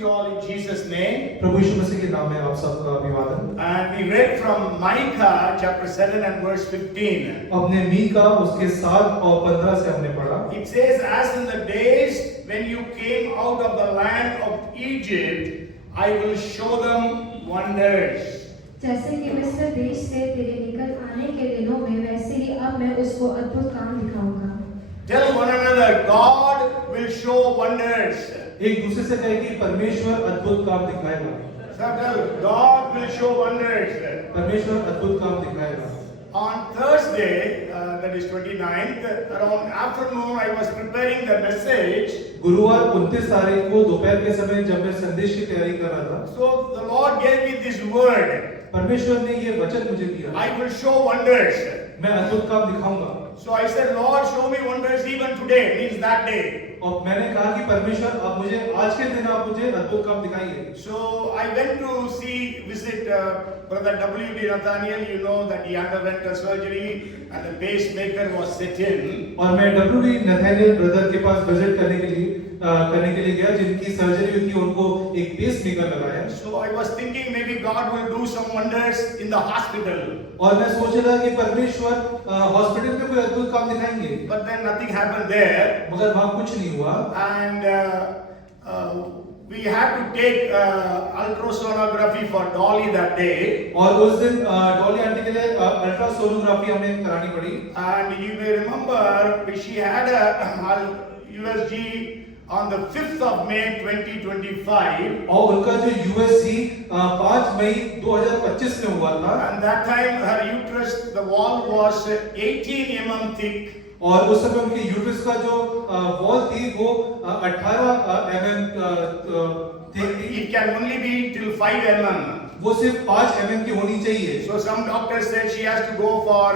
you all in Jesus' name. प्रभु यीशु मसीह के नाम में आप सबका अभिवादन। And we read from Micah chapter 7 and verse 15. हमने मीका उसके 7 और 15 से हमने पढ़ा। It says, as in the days when you came out of the land of Egypt, I will show them wonders. जैसे कि मिस्र देश से तेरे निकल आने के दिनों में वैसे ही अब मैं उसको अद्भुत काम दिखाऊंगा। Tell one another, God will show wonders. एक दूसरे से कहे कि परमेश्वर अद्भुत काम दिखाएगा। So tell, God will show wonders. परमेश्वर अद्भुत काम दिखाएगा। On Thursday, that is 29th, around afternoon, I was preparing the message. गुरुवार 29 तारीख को दोपहर के समय जब मैं संदेश की तैयारी कर रहा था, So the Lord gave me this word. परमेश्वर ने ये वचन मुझे दिया, I will show wonders. मैं अद्भुत काम दिखाऊंगा। So I said, Lord, show me wonders even today, means that day. और मैंने कहा कि परमेश्वर आप मुझे आज के दिन आप मुझे अद्भुत काम दिखाइए। So I went to visit Brother W.D. Nathaniel. You know that he underwent a surgery and the pacemaker was set in. और मैं W.D. नथानियल ब्रदर के पास विजिट करने के लिए गया, जिनकी सर्जरी हुई थी, उनको एक पेसमेकर लगाया। So I was thinking maybe God will do some wonders in the hospital. और मैं सोच रहा कि परमेश्वर हॉस्पिटल में कोई अद्भुत काम दिखाएंगे, But then nothing happened there. मगर वहाँ कुछ नहीं हुआ। And we had to take ultrasonography for Dolly that day. और उस दिन डॉली आंटी के लिए अल्ट्रासोनोग्राफी हमें करानी पड़ी। And you may remember she had a USG on the 5th of May 2025. और उनका जो USG 5 मई 2025 में हुआ था। And that time her uterus, the wall was 18 mm thick. और उस समय उनकी यूट्रस का जो वॉल थी वो 18 mm थी। It can only be till 5 mm. वो सिर्फ 5 mm की होनी चाहिए। So some doctors said she has to go for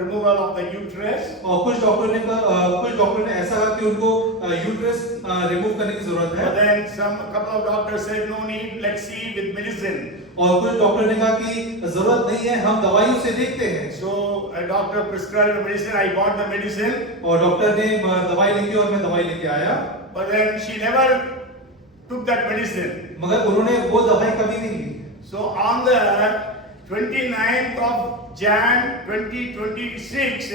removal of the uterus. और कुछ डॉक्टर ने ऐसा कहा कि उनको यूट्रस रिमूव करने की जरूरत है। But then a couple of doctors said no need, let's see with medicine. और कुछ डॉक्टर ने कहा कि जरूरत नहीं है, हम दवाइयों से देखते हैं। So a doctor prescribed the medicine. I bought the medicine. और डॉक्टर ने दवाई लिखी और मैं दवाई लेके आया। But then she never took that medicine. मगर उन्होंने वो दवाई कभी नहीं ली। So on the 29th of Jan 2026,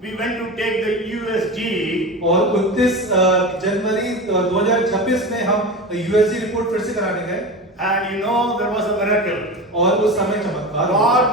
we went to take the USG. और 29 जनवरी 2026 में हम USG रिपोर्ट फिर से कराने गए। And you know there was a miracle. और उस समय चमत्कार। God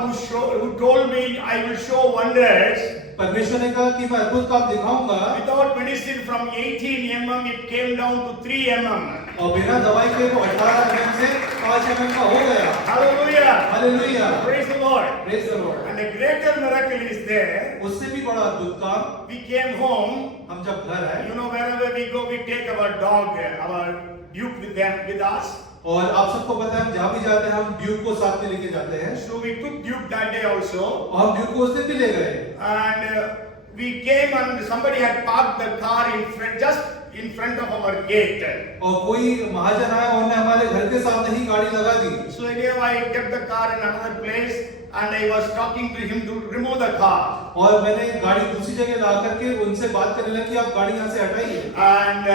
who told me I will show wonders. परमेश्वर ने कहा कि मैं अद्भुत काम दिखाऊंगा। Without medicine from 18 mm it came down to 3 mm. और बिना दवाई के वो 18 mm से 5 mm का हो गया। Hallelujah. Hallelujah. Praise the Lord. Praise the Lord. And a greater miracle is there. उससे भी बड़ा अद्भुत काम, We came home. हम जब घर आए, You know wherever we go we take our dog, our Duke with us. और आप सबको पता है हम जहाँ भी जाते हैं हम ड्यूक को साथ में लेके जाते हैं। So we took Duke that day also. और हम ड्यूक को उस दिन भी ले गए। And we came and somebody had parked the car just in front of our gate. और कोई महाजन आया और ने हमारे घर के सामने ही गाड़ी लगा दी। So again I kept the car in another place and I was talking to him to remove the car. और मैंने गाड़ी दूसरी जगह ला करके उनसे बात करने लगा कि आप गाड़ी यहाँ से हटाइए। And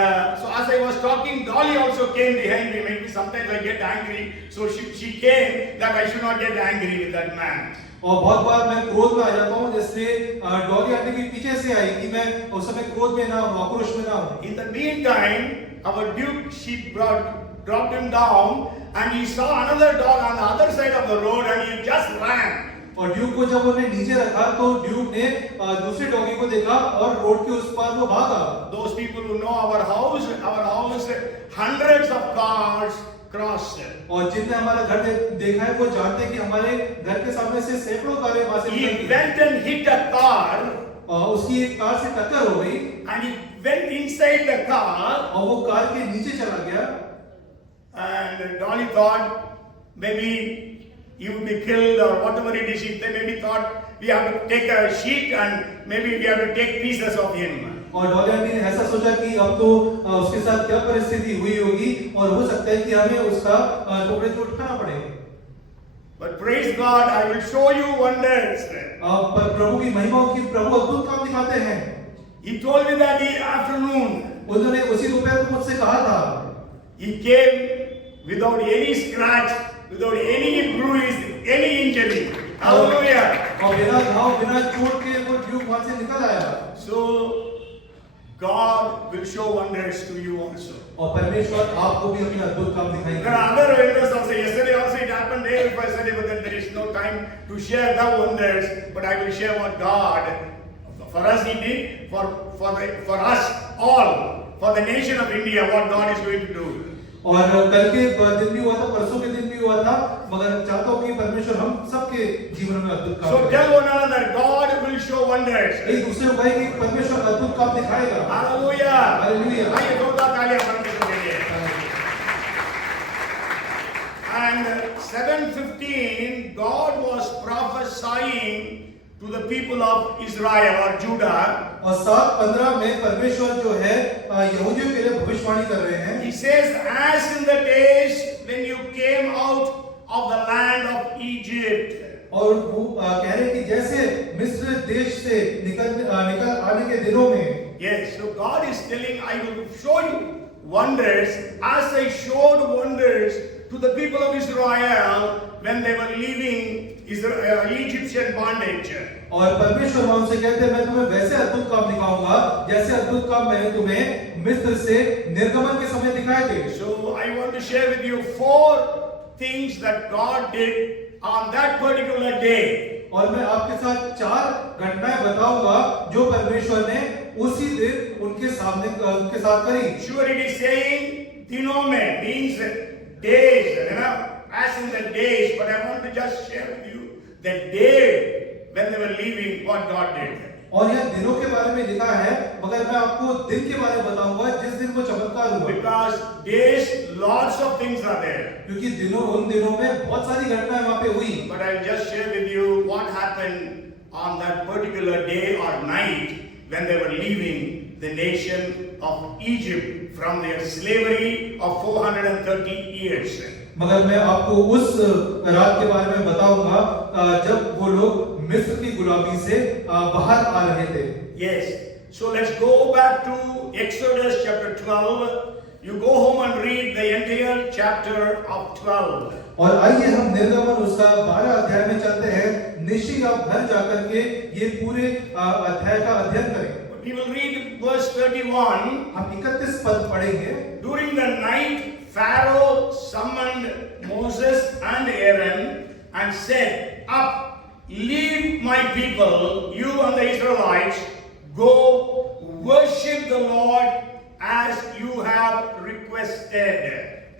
so as I was talking, Dolly also came behind me. Maybe sometimes I get angry, so she came that I should not get angry with that man. और बहुत बार मैं क्रोध में आ जाता हूँ, जिससे डॉली आंटी के पीछे से आई कि मैं उस समय क्रोध में ना हूँ, आक्रोश में ना हूँ। In the meantime, our Duke, she dropped him down and he saw another dog on the other side of the road and he just ran. और ड्यूक को जब उन्हें नीचे रखा तो ड्यूक ने दूसरे डॉगी को देखा और रोड के उस पार वो भागा। Those people who know our house, hundreds of cars crossed. और जिनने हमारा घर देखा है वो जानते हैं कि हमारे घर के सामने से सैकड़ों कारें वहां से He went and hit a car. उसकी एक कार से टक्कर हो गई। And he went inside the car. और वो कार के नीचे चला गया। And Dolly thought maybe he would be killed or whatever it is. They maybe thought we have to take a sheet and maybe we have to take pieces of him. और Dolly aunty ने ऐसा सोचा कि अब तो उसके साथ क्या परिस्थिति हुई होगी और हो सकता है कि हमें उसका टुकड़े तो उठाना पड़े। But praise God, I will show you wonders. पर प्रभु की महिमा की प्रभु अद्भुत काम दिखाते हैं। He told me that in the afternoon. उन्होंने उसी दोपहर को मुझसे कहा था। He came without any scratch, without any bruise, any injury. Hallelujah. और बिना घाव बिना चोट के वो ड्यूक वहां से निकल आया। So God will show wonders to you also. और परमेश्वर आपको भी अपने अद्भुत काम दिखाएंगे। There are other wonders also. Yesterday also it happened day before yesterday, but then there is no time to share the wonders. But I will share what God for us He did, for us all, for the nation of India, what God is going to do. और कल के दिन भी हुआ था, परसों के दिन भी हुआ था, मगर चाहता हूँ कि परमेश्वर हम सबके जीवन में अद्भुत काम So करें। tell one another, God will show wonders. एक दूसरे को कहे कि परमेश्वर अद्भुत काम दिखाएगा। Hallelujah. Hallelujah. आइए जोरदार तालियां परमेश्वर के लिए। And 7:15, God was prophesying to the people of Israel or Judah. और 7:15 में परमेश्वर जो है यहूदियों के लिए भविष्यवाणी कर रहे हैं। He says, as in the days when you came out of the land of Egypt. और वो कह रहे हैं कि जैसे मिस्र देश से निकल आने के दिनों में। Yes, so God is telling, I will show you wonders as I showed wonders to the people of Israel when they were leaving Egyptian bondage. और परमेश्वर वहां से कहते हैं मैं तुम्हें वैसे अद्भुत काम दिखाऊंगा जैसे अद्भुत काम मैंने तुम्हें मिस्र से निर्गमन के समय दिखाए थे। So I want to share with you 4 things that God did on that particular day. और मैं आपके साथ 4 घटनाएं बताऊंगा जो परमेश्वर ने उसी दिन उनके साथ करी। Sure, it is saying दिनों में means days, as in the days, but I want to just share with you the day when they were leaving, what God did. और यह दिनों के बारे में लिखा है, मगर मैं आपको दिन के बारे में बताऊंगा जिस दिन वो चमत्कार हुआ। Because days, lots of things are there. क्योंकि उन दिनों में बहुत सारी घटनाएं वहां पे हुई। But I'll just share with you what happened on that particular day or night when they were leaving the nation of Egypt from their slavery of 430 years. मगर मैं आपको उस रात के बारे में बताऊंगा जब वो लोग मिस्र की गुलामी से बाहर आ रहे थे। Yes. So let's go back to Exodus chapter 12. You go home and read the entire chapter of 12. और आइए हम निर्गमन उसका 12 अध्याय में चलते हैं। निश्चय आप घर जाकर के ये पूरे अध्याय का अध्ययन करें। We will read verse 31. हम 31 पद पढ़ेंगे। During the night, Pharaoh summoned Moses and Aaron and said, "Up, leave my people, you and the Israelites, go worship the Lord as you have requested."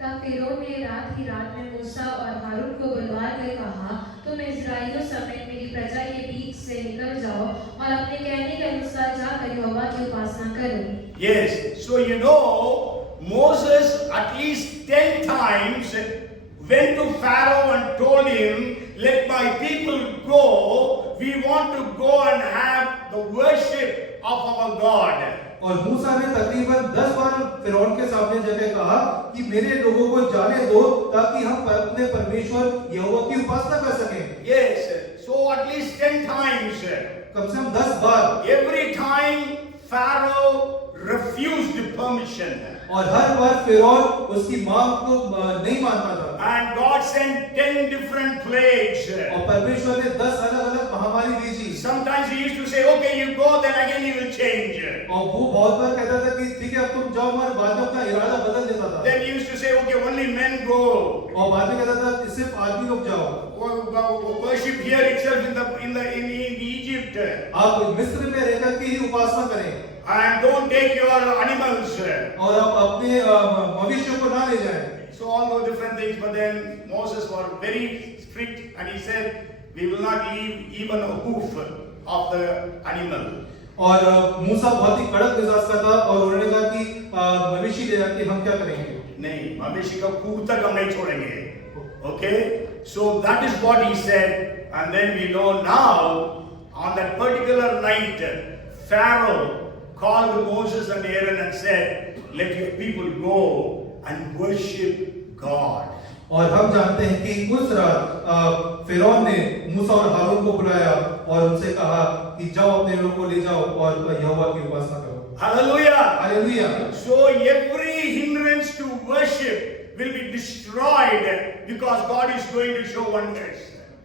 तब फिरौन ने रात ही रात में मूसा और हारून को बुलवा कर कहा, तुम इस्राएलियों समेत मेरी प्रजा के बीच से निकल जाओ और अपने कहने के अनुसार जाकर यहोवा की उपासना करो। Yes, so you know, Moses at least 10 times went to Pharaoh and told him, "Let my people go. We want to go and have the worship of our God." और मूसा ने तकरीबन 10 बार फिरौन के सामने जाकर कहा कि मेरे लोगों को जाने दो ताकि हम अपने परमेश्वर यहोवा की उपासना कर सकें। Yes, so at least 10 times. कम से कम 10 बार। Every time Pharaoh refused permission. और हर बार फिरौन उसकी मांग को नहीं मानता था। And God sent 10 different plagues. और परमेश्वर ने 10 अलग-अलग महामारी भेजी। Sometimes he used to say, "Okay, you go, then again he will change." और वो बहुत बार कहता था कि ठीक है अब तुम जाओ, मगर बाद में अपना इरादा बदल देता था। Then he used to say, "Okay, only men go." और बाद में कहता था सिर्फ आदमी लोग जाओ। Worship here itself in Egypt. आप मिस्र में रहकर के ही उपासना करें। And don't take your animals. और आप अपने मवेशियों को ना ले जाएं। So all those different things, but then Moses was very strict and he said, "We will not leave even a hoof of the animal." और मूसा बहुत ही कड़क मिजाज का था और उन्होंने कहा कि मवेशी ले जाके हम क्या करेंगे? नहीं, मवेशी का खूब तक हम नहीं छोड़ेंगे। Okay, so that is what he said, and then we know now on that particular night, Pharaoh called Moses and Aaron and said, "Let your people go and worship God." और हम जानते हैं कि उस रात फिरौन ने मूसा और हारून को बुलाया और उनसे कहा कि जाओ अपने लोगों को ले जाओ और यहोवा की उपासना करो। Hallelujah. Hallelujah. So every hindrance to worship will be destroyed because God is going to show wonders.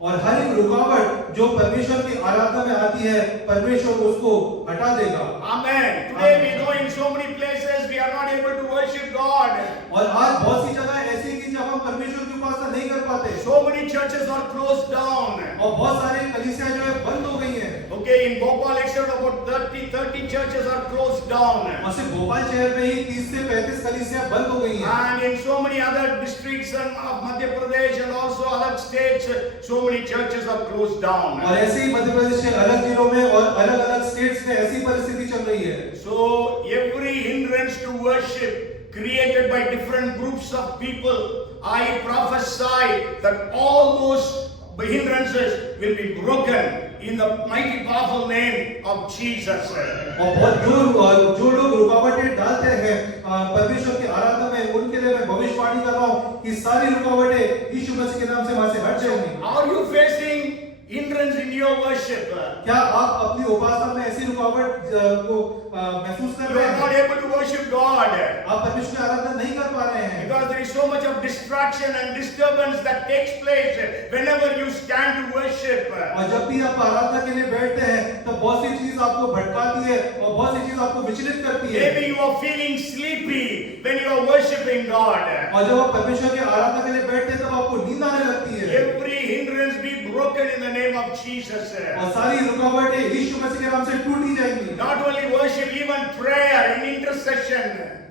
और हर एक रुकावट जो परमेश्वर की आराधना में आती है, परमेश्वर उसको हटा देगा। Amen. Today we go in so many places we are not able to worship God. और आज बहुत सी जगह ऐसी है कि जब हम परमेश्वर की उपासना नहीं कर पाते, So many churches are closed down. और बहुत सारे कलीसियां जो है बंद हो गई हैं। Okay, in Bhopal itself about 30 churches are closed down. और सिर्फ भोपाल शहर में ही 30 से 35 कलीसियां बंद हो गई हैं। And in so many other districts of Madhya Pradesh and also other states, so many churches are closed down. और ऐसे ही मध्य प्रदेश के अलग जिलों में और अलग-अलग स्टेट्स में ऐसी परिस्थिति चल रही है। So every hindrance to worship created by different groups of people, I prophesy that all those hindrances will be broken in the mighty powerful name of Jesus. और बहुत जो लोग रुकावटें डालते हैं परमेश्वर की आराधना में, उनके लिए मैं भविष्यवाणी कर रहा हूँ कि सारी रुकावटें यीशु मसीह के नाम से वहां से हट जाएंगी। Are you facing hindrance in your worship? क्या आप अपनी उपासना में ऐसी रुकावट को महसूस कर You रहे are not हैं? able to worship God आप परमेश्वर की आराधना नहीं कर पा रहे हैं because there is so much of distraction and disturbance that takes place whenever you stand to worship. और जब भी आप आराधना के लिए बैठते हैं तो बहुत सी चीज आपको भटकाती है और बहुत सी चीज आपको विचलित करती है। Maybe you are feeling sleepy when you are worshiping God. और जब आप परमेश्वर की आराधना के लिए बैठते हैं तब आपको नींद आने लगती है। Every hindrance be broken in the name of Jesus. और सारी रुकावटें यीशु मसीह के नाम से टूटी जाएंगी। Not only worship, even prayer and intercession.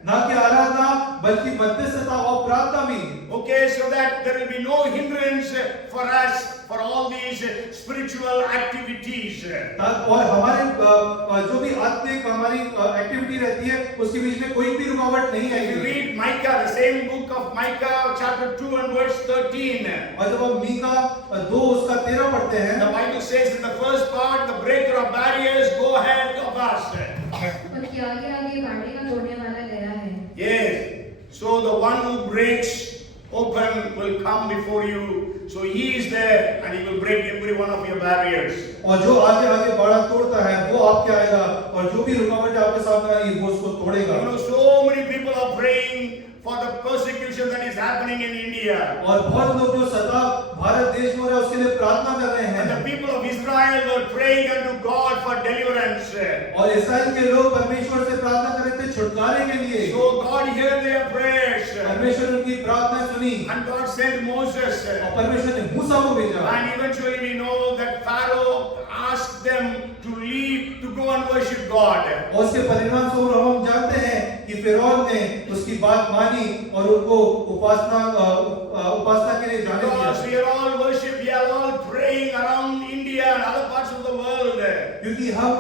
ना कि आराधना बल्कि मध्यस्थता और प्रार्थना भी। Okay, so that there will be no hindrance for us for all these spiritual activities. और हमारे जो भी आत्मिक हमारी एक्टिविटी रहती है उसके बीच में कोई भी रुकावट नहीं If you आएगी। read Micah, the same book of Micah, chapter 2 and verse 13, और जब हम मीका 2 उसका 13 पढ़ते हैं, the Bible says in the first part, the breaker of barriers, go ahead of us. उनके आगे आगे बाड़े का तोड़ने वाला गया है। Yes, so the one who breaks open will come before you. So he is there and he will break every one of your barriers. और जो आगे आगे बाड़ा तोड़ता है वो आपके आएगा और जो भी रुकावट आपके सामने आई वो उसको तोड़ेगा। You know, so many people are praying for the persecution that is happening in India. और बहुत लोग जो सता भारत देश में हो रहा है उसके लिए प्रार्थना कर रहे And the हैं। people of Israel were praying unto God for deliverance. और इस्राएल के लोग परमेश्वर से प्रार्थना कर रहे थे छुटकारे के लिए। So God heard their prayers. परमेश्वर उनकी प्रार्थना सुनी And God sent Moses. और परमेश्वर ने मूसा को भेजा। And eventually we know that Pharaoh asked them to leave to go and worship God. और उसके परिणाम स्वरूप हम जानते हैं कि फिरौन ने उसकी बात मानी और उनको उपासना के लिए जाने Because दिया। we are all worship, we are all praying around India and other parts of the world. क्योंकि हम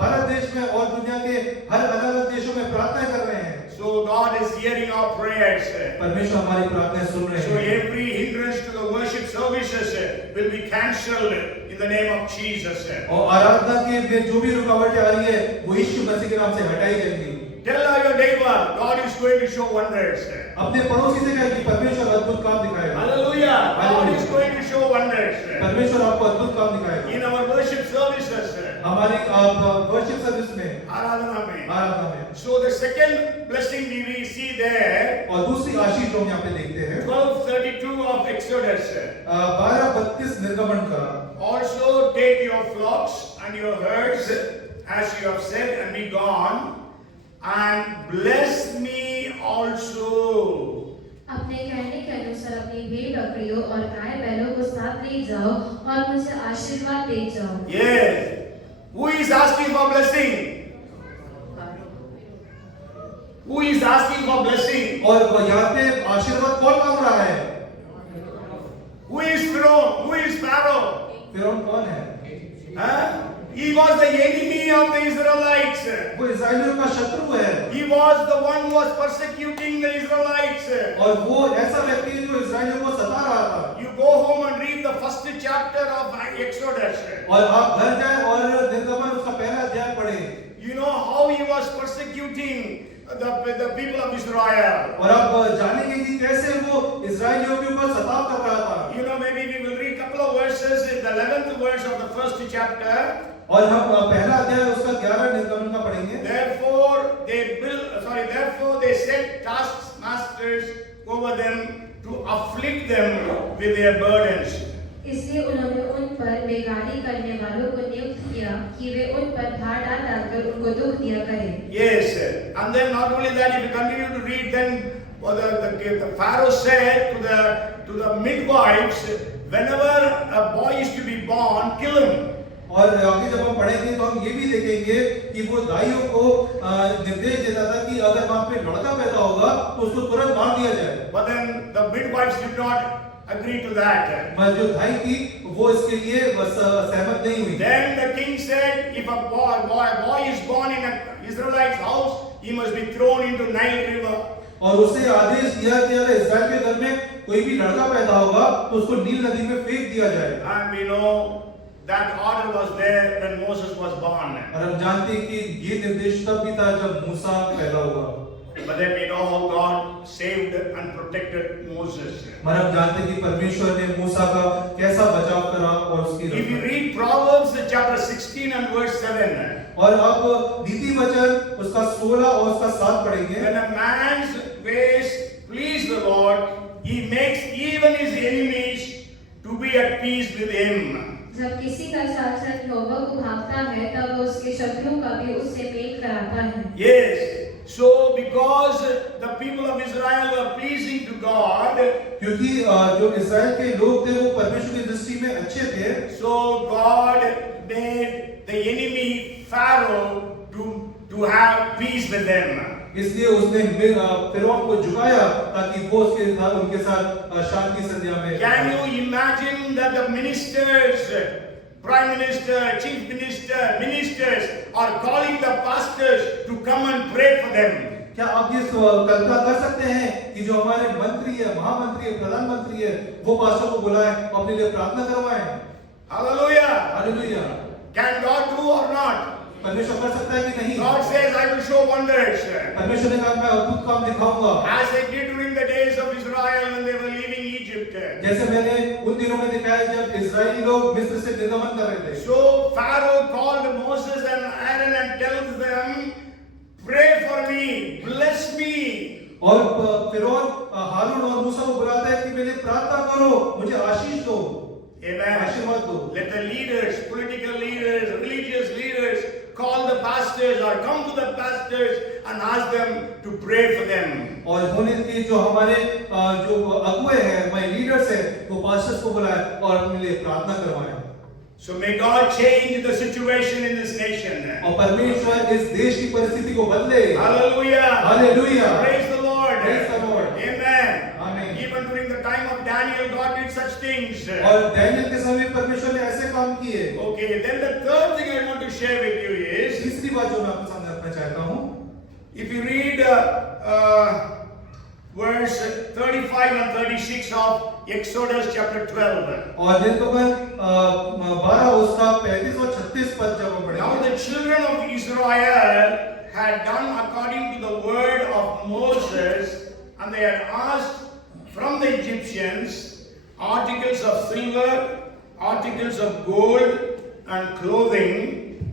भारत देश में और दुनिया के हर अलग-अलग देशों में प्रार्थना कर रहे हैं। So God is hearing our prayers. परमेश्वर हमारी प्रार्थना सुन रहे So हैं। every hindrance to the worship services will be cancelled in the name of Jesus. और आराधना के जो भी रुकावटें आ रही है वो यीशु मसीह के नाम से हटाई जाएंगी। Tell your neighbor, God is going to show wonders. अपने पड़ोसी से कहे कि परमेश्वर अद्भुत काम दिखाएगा। Hallelujah. God is going to show wonders. परमेश्वर आपको अद्भुत काम दिखाएगा। In our worship services. हमारी वर्शिप सर्विस में, आराधना में. आराधना में। So the second blessing we see there, और दूसरी आशीष जो हम यहाँ पे देखते हैं 12:32 of Exodus. 12:32 निर्गमन का। Also take your flocks and your herds, as you have said, and be gone, and bless me also. अपने कहने के अनुसार अपनी भेड़ बकरियों और गाय बैलों को साथ ले जाओ और मुझे आशीर्वाद दे जाओ। Yes. Who is asking for blessing? Who is asking for blessing? और यहाँ पे आशीर्वाद कौन मांग रहा है? Who is Pharaoh? Who is Pharaoh? फिरौन कौन है? Huh? He was the enemy of the Israelites. वो इस्राएलियों का शत्रु है। He was the one who was persecuting the Israelites. और वो ऐसा व्यक्ति है जो इस्राएलियों को सता रहा था। You go home and read the first chapter of Exodus. और आप घर जाए और निर्गमन उसका पहला अध्याय पढ़ें। You know how he was persecuting the people of Israel. और आप जानेंगे कि कैसे वो इस्राएलियों के ऊपर सताव कर रहा था। You know, maybe we will read a couple of verses in the 11th verse of the first chapter. और हम पहला अध्याय उसका 11 निर्गमन का पढ़ेंगे। Therefore they set taskmasters afflict them with their burdens. इसलिए उन्होंने उन पर बेगारी करने वालों को नियुक्त किया कि वे उन पर भार डाल डालकर उनको दुख दिया करें। Yes, and then not only that, if you continue to read, then the Pharaoh said to the midwives, whenever a boy is to be born, kill him. और आगे जब हम पढ़ेंगे तो हम ये भी देखेंगे कि वो दाइयों को निर्देश देता था कि अगर वहां पे लड़का पैदा होगा तो उसको तुरंत मार दिया जाए। But then the midwives did not agree to that. पर जो दाई थी वो इसके लिए सहमत नहीं हुई। Then the king said, if a boy is born in an Israelite's house, he must be thrown into Nile River. और उसे आदेश दिया कि अगर इस्राएल के घर में कोई भी लड़का पैदा होगा तो उसको नील नदी में फेंक दिया जाए। And we know that order was there when Moses was born. और हम जानते हैं कि ये निर्देश तब भी था जब मूसा पैदा हुआ। But then we know how God saved and protected Moses. और हम जानते हैं कि परमेश्वर ने मूसा का कैसा बचाव करा और उसकी If you Raksha. read Proverbs chapter 16 and verse 7, और अब नीति वचन उसका 16 और उसका 7 पढ़ेंगे। when a man's ways please the Lord, he makes even his enemies to be at peace with him. जब किसी का चाल चलन यहोवा को भागता है तब वो उसके शत्रुओं का भी उससे मेल कराता है। Yes. So because the people of Israel were pleasing to God, क्योंकि जो इस्राएल के लोग थे वो परमेश्वर की दृष्टि में अच्छे थे, so God made the enemy Pharaoh to have peace with them. इसलिए उसने फिरौन को झुकाया ताकि वो उनके साथ शांति संध्या में। Can you imagine that the ministers, prime minister, chief minister, ministers are calling the pastors to come and pray for them? क्या आप ये कल्पना कर सकते हैं कि जो हमारे मंत्री है, महामंत्री है, प्रधानमंत्री है, वो पास्टर को बुलाए अपने लिए प्रार्थना करवाएं? Hallelujah! Hallelujah. Can God do or not? परमेश्वर कर सकता है कि नहीं? God says, I will show wonders. परमेश्वर ने कहा मैं अद्भुत काम दिखाऊंगा। As I did during the days of Israel when they were leaving Egypt. जैसे मैंने उन दिनों में दिखाया जब इस्राएली लोग मिस्र से निर्गमन कर रहे थे। So Pharaoh called Moses and Aaron and tells them, pray for me, bless me. और फिरौन हारून और मूसा को बुलाता है कि मेरे प्रार्थना करो, मुझे आशीष दो, आशीर्वाद दो। Let the leaders, political leaders, religious leaders call the pastors or come to the pastors and ask them to pray for them. और होने के जो हमारे जो अगुए हैं, हमारे लीडर्स हैं, वो पास्टर्स को बुलाए और अपने लिए प्रार्थना करवाएं। So may God change the situation in this nation. और परमेश्वर इस देश की परिस्थिति को बदले। Hallelujah. Hallelujah. Praise the Lord. Praise the Lord. Amen. Amen. Even during the time of Daniel, God did such things. और डैनियल के समय परमेश्वर ने ऐसे काम किए। Okay, then the third thing I want to share with you is, तीसरी बात जो मैं आपके सामने रखना चाहता हूँ, if you read verse 35 and 36 of Exodus chapter 12. और निर्गमन 12 उसका 35 और 36 पद जब हम Now पढ़ेंगे। the children of Israel had done according to the word of Moses, and they had asked from the Egyptians articles of silver, articles of gold, and clothing,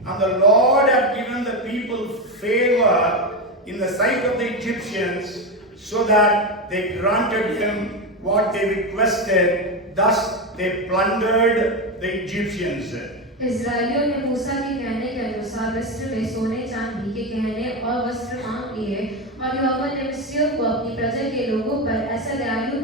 and the Lord had given the people favor in the sight of the Egyptians, so that they granted him what they requested. Thus they plundered the Egyptians. इस्राएलियों ने मूसा के कहने के अनुसार मिस्र में सोने चांदी के गहने और वस्त्र मांग लिए और यहोवा ने मिस्रियों को अपनी प्रजा के लोगों पर ऐसा दयालु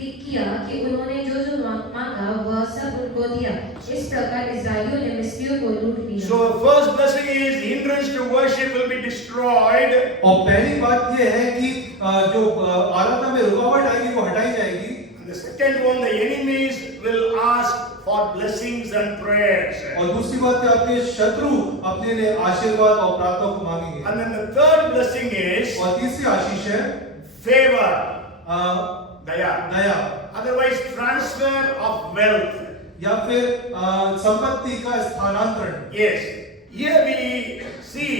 किया कि उन्होंने जो जो मांगा वह सब उनको दिया। इस प्रकार इस्राएलियों ने मिस्रियों को लूट लिया। So the first blessing is hindrance to worship will be destroyed. और पहली बात यह है कि जो आराधना में रुकावट आएगी वो हटाई जाएगी। And the second one, the enemies will ask for blessings and prayers. और दूसरी बात कि आपके शत्रु अपने लिए आशीर्वाद और प्रार्थना को मांगेंगे। And then the third blessing is और तीसरी आशीष है favor, Daya. otherwise transfer of wealth. या फिर संपत्ति का स्थानांतरण। Yes, here we see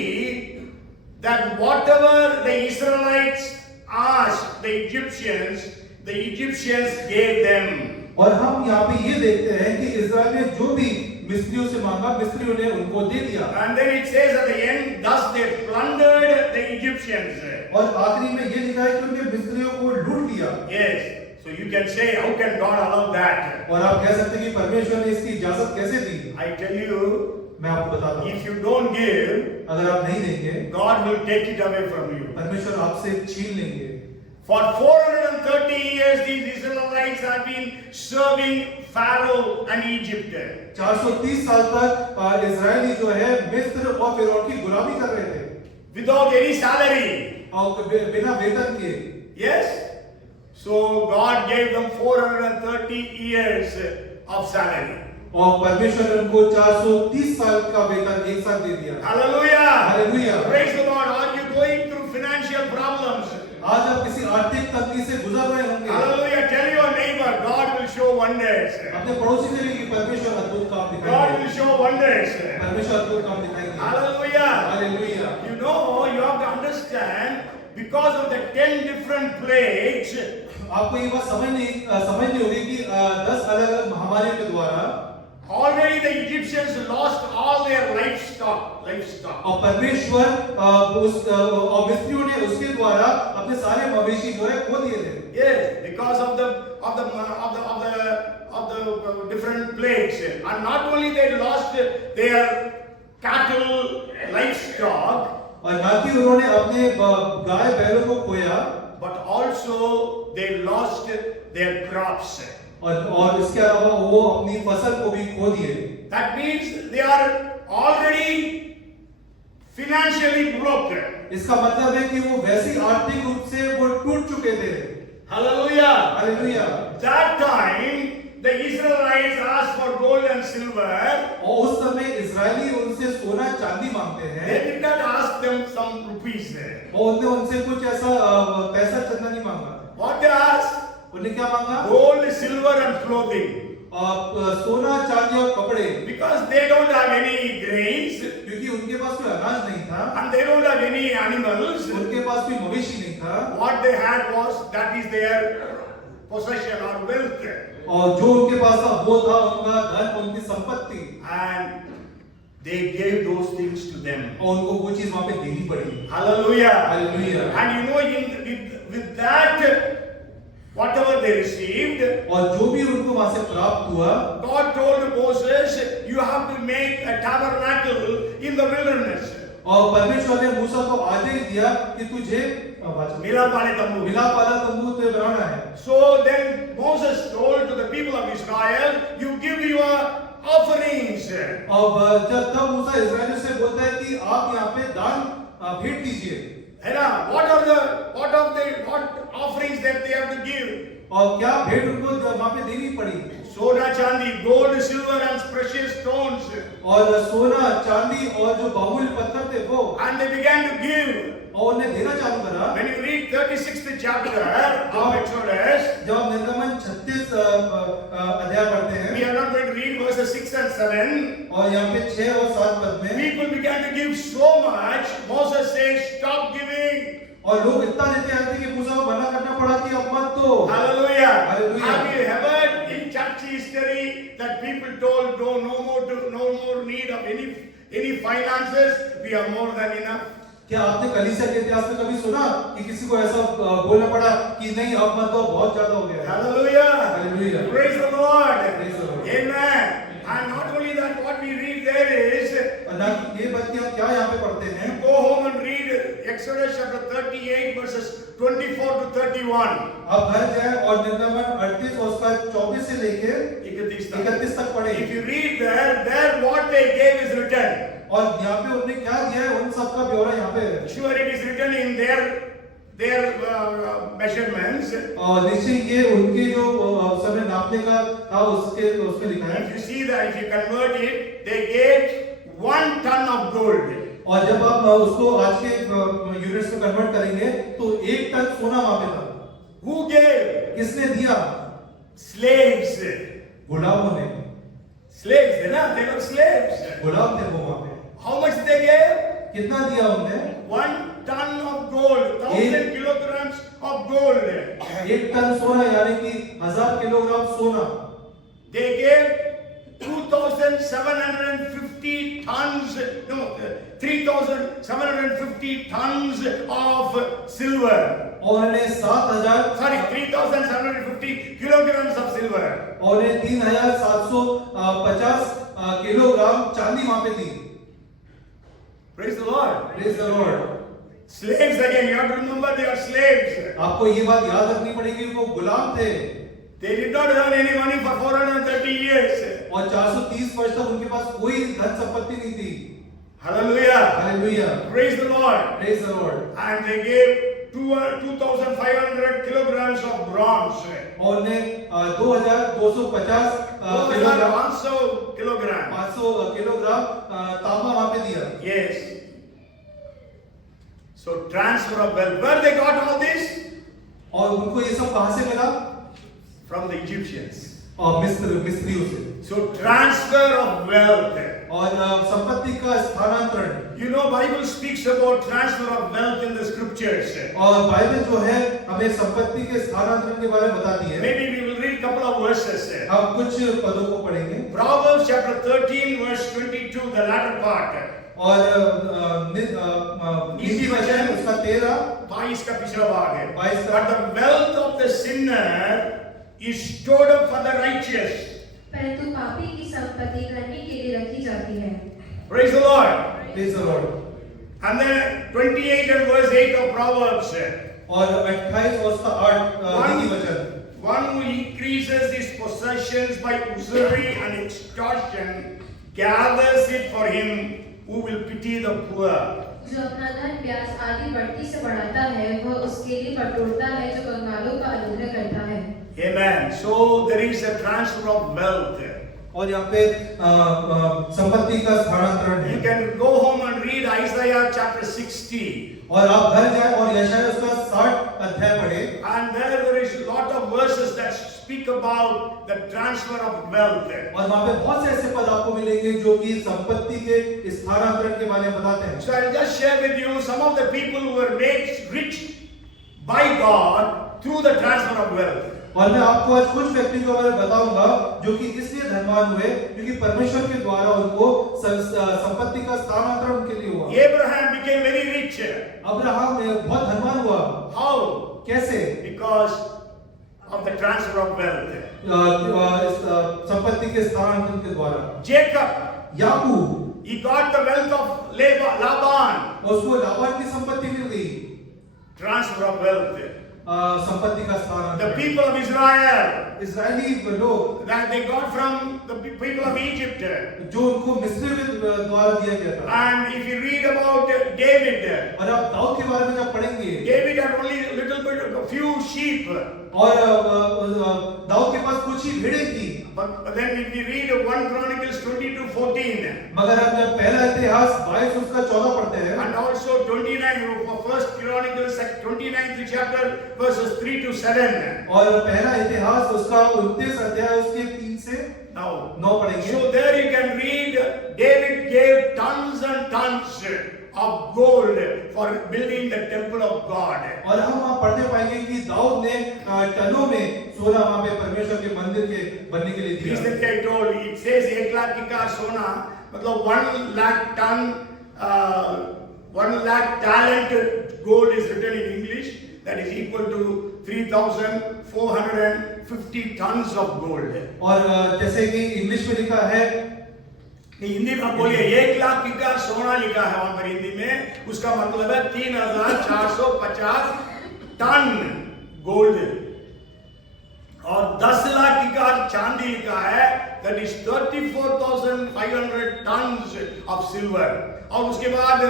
that whatever the Israelites asked the Egyptians gave them. और हम यहाँ पे ये देखते हैं कि इस्राएल ने जो भी मिस्रियों से मांगा, मिस्रियों ने उनको दे दिया। And then it says at the end, thus they plundered the Egyptians. और आखिरी में ये लिखा है कि उनके मिस्रियों को लूट लिया। Yes. So you can say, how can God allow that? और आप कह सकते हैं कि परमेश्वर ने इसकी इजाजत कैसे दी? I tell you, मैं आपको बताता हूँ, if you don't give, अगर आप नहीं देंगे, God will take it away from you. परमेश्वर आपसे छीन लेंगे। For 430 years, these Israelites have been serving Pharaoh and Egypt. 430 साल तक इजरायली जो है मिस्र और फिरौन की गुलामी कर रहे थे, Without any salary. और बिना वेतन के। Yes? So God gave them 430 years of salary. और परमेश्वर ने उनको 430 साल का वेतन एक साथ दे दिया। Hallelujah! Hallelujah! Praise the Lord. Are you going through financial problems? आज आप किसी आर्थिक तंगी से गुजर रहे होंगे, Hallelujah! Tell your neighbor, God will show wonders. अपने पड़ोसी से भी कि परमेश्वर अद्भुत काम God दिखाएंगे, will show wonders. परमेश्वर अद्भुत काम दिखाएंगे। Hallelujah! Hallelujah. You know, you have to understand, because of the 10 different plagues, आपको ये बात समझनी होगी कि 10 अलग महामारियों के द्वारा already the Egyptians lost all their livestock. और परमेश्वर और मिस्रियों ने उसके द्वारा अपने सारे मवेशी जो है खो दिए थे। Yes, because of the different plagues, and not only they lost their cattle, livestock, और ना कि उन्होंने अपने गाय बैलों को खोया, but also they lost their crops. और इसके अलावा वो अपनी फसल को भी खो दिए। That means they are already financially broke. इसका मतलब है कि वो वैसे ही आर्थिक रूप से वो टूट चुके थे। Hallelujah! Hallelujah. That time the Israelites asked for gold and silver. और उस समय इजरायली उनसे सोना चांदी मांगते हैं, They did not ask them some rupees. और उन्होंने उनसे कुछ ऐसा पैसा चंदा नहीं मांगा। What they asked? उन्हें क्या मांगा? Gold, silver and clothing. सोना चांदी और कपड़े, Because they don't have any grains क्योंकि उनके पास कोई अनाज नहीं था, and they don't have any animals. उनके पास कोई मवेशी नहीं था, What they had was, that is their possession or wealth. और जो उनके पास था वो था उनका धन, उनकी संपत्ति, And they gave those things to them. और उनको वो चीज वहां पे देनी पड़ी। Hallelujah. Hallelujah. And you know, with that, whatever they received, और जो भी उनको वहां से प्राप्त हुआ, God told Moses, you have to make a tabernacle in the wilderness. और परमेश्वर ने मूसा को आदेश दिया कि तुझे मिलाप वाले तंबू। मिलाप वाला तंबू तुझे बनाना है। So then Moses told to the people of Israel, you give your offerings. और जब तब मूसा इस्राएलियों से बोलता है कि आप यहाँ पे दान भेंट दीजिए। है ना? What offerings that they have to give? और क्या भेंट उनको वहां पे देनी पड़ी? सोना चांदी, gold, silver and precious stones. और सोना चांदी और जो बहुमूल्य पत्थर थे वो, And they began to give. और उन्हें देना चालू करा। When you read 36th chapter of Exodus, जब आप निर्गमन 36 अध्याय पढ़ते हैं, we are not going to read verses 6 and 7. और यहाँ पे 6 और 7 पद में, People began to give so much. Moses says, stop giving. और लोग इतना देते हैं कि मूसा को मना करना पड़ा कि अब मत दो। Hallelujah. Hallelujah. Have you heard in church history that people told, no more need of any finances. We are more than enough. क्या आपने कलीसिया के इतिहास में कभी सुना कि किसी को ऐसा बोलना पड़ा कि नहीं अब मत दो, बहुत ज्यादा हो गया? Hallelujah. Hallelujah. Praise the Lord. Praise the Lord. Amen. And not only that, what we read there is, ये बल्कि हम क्या यहाँ पे पढ़ते हैं? go home and read Exodus chapter 38 verses 24 to 31. अब घर जाए और निर्गमन 38 और उसका 24 से लेके 31 तक पढ़े। If you read there what they gave is written. और यहाँ पे उन्होंने क्या दिया है उन सब का ब्यौरा यहाँ पे है। Sure, it is written in their measurements. और निश्चय ये उनके जो समय नापने का था उसमें लिखा है। If you see that, if you convert it, they gave 1 ton of gold. और जब आप उसको आज के यूनिट्स में कन्वर्ट करेंगे तो 1 टन सोना वहां पे था। Who gave? किसने दिया? Slaves. गुलामों ने। Slaves, they were slaves. गुलाम थे वो वहां पे। How much they gave? कितना दिया उन्होंने? 1 ton of gold, 1000 kilograms of gold. 1 ton सोना यानी कि 1000 किलोग्राम सोना। They gave 2750 3,750 tons, no, 3,750 tons of silver. और उन्हें 7,000 Sorry, 3,750 kilograms of silver. और उन्हें 3,750 किलोग्राम चांदी वहां पे दी। Praise the Lord. Praise the Lord. Slaves again, you have to remember they are slaves. आपको ये बात याद रखनी पड़ेगी वो गुलाम थे They did not earn any money for 430 years. और 430 वर्ष तक उनके पास कोई धन संपत्ति नहीं थी। Hallelujah. Hallelujah. Praise the Lord. Praise the Lord. And they gave 2,500 kilograms of bronze. और उन्हें 2,250 किलोग्राम 500 kilograms. 500 किलोग्राम तांबा वहां पे दिया। Yes. So transfer of wealth. Where they got all this? और उनको ये सब कहां से मिला? From the Egyptians. और मिस्रियों से। So transfer of wealth. और संपत्ति का स्थानांतरण। You know, Bible speaks about transfer of wealth in the scriptures. और बाइबल जो है हमें संपत्ति के स्थानांतरण के बारे में बताती है। Maybe we will read couple of verses. हम कुछ पदों को पढ़ेंगे। Proverbs chapter 13 verse 22, the latter part. और नीति वचन उसका 13 22 का पिछला भाग है। 22 का। But the wealth of the sinner is stored up for the righteous. परंतु पापी की संपत्ति करने के लिए रखी जाती है। Praise the Lord. Praise the Lord. And then 28 and verse 8 of Proverbs. और 28 और उसका 8 नीति वचन। One who increases his possessions by usury and extortion gathers it for him who will pity the poor. जो अपना धन ब्याज आदि बढ़ती से बढ़ाता है वह उसके लिए बटोरता है जो कंगालों का अनुग्रह करता है। Amen. So there is a transfer of wealth. और यहाँ पे संपत्ति का स्थानांतरण है। You can go home and read Isaiah chapter 60. और आप घर जाए और यशायाह उसका 60 अध्याय पढ़े। And there is a lot of verses that speak about the transfer of wealth. और वहाँ पे बहुत से ऐसे पद आपको मिलेंगे जो कि संपत्ति के स्थानांतरण के बारे में बताते हैं। So I'll just share with you some of the people who were made rich by God through the transfer of wealth. और मैं आपको आज कुछ व्यक्ति के बारे में बताऊंगा जो कि इसलिए धनवान हुए क्योंकि परमेश्वर के द्वारा उनको संपत्ति का स्थानांतरण उनके लिए हुआ। Abraham became very rich. Abraham बहुत धनवान हुआ। How? कैसे? Because of the transfer of wealth. संपत्ति के स्थानांतरण के द्वारा। Jacob, Yakub, he got the wealth of Laban. उसको लाबान की संपत्ति मिल गई। Transfer of wealth. संपत्ति का The स्थानांतरण। people of Israel, इजरायली लोग that they got from the people of Egypt. जो उनको मिस्र के द्वारा दिया गया था। And if you read about David, और आप दाऊद के बारे में जब पढ़ेंगे, David had only a little bit, a few sheep. और दाऊद के पास कुछ ही भेड़ें थी। But then if we read 1 Chronicles 22:14, मगर हम जब पहला इतिहास 22 उसका 14 पढ़ते हैं and also 29 for 1 Chronicles 29th chapter verses 3 to 7. और पहला इतिहास उसका 29 अध्याय उसके 3 से Now, 9 पढ़ेंगे। so there you can read David gave tons and tons of gold for building the temple of God. और हम वहाँ पढ़ते पाएंगे कि दाऊद ने टनों में सोना वहाँ पे परमेश्वर के मंदिर के बनने के लिए दिया। Recently I told, it says 1 lakh का सोना, मतलब 1 lakh ton, 1 lakh talent gold is written in English, that is equal to 3,450 tons of gold. और जैसे कि इंग्लिश में लिखा है, नहीं हिंदी में बोलिए 1 लाख का सोना लिखा है वहां पर हिंदी में, उसका मतलब है 3,450 टन गोल्ड। और 10 लाख का चांदी लिखा है, that is 34,500 tons of silver। और उसके बाद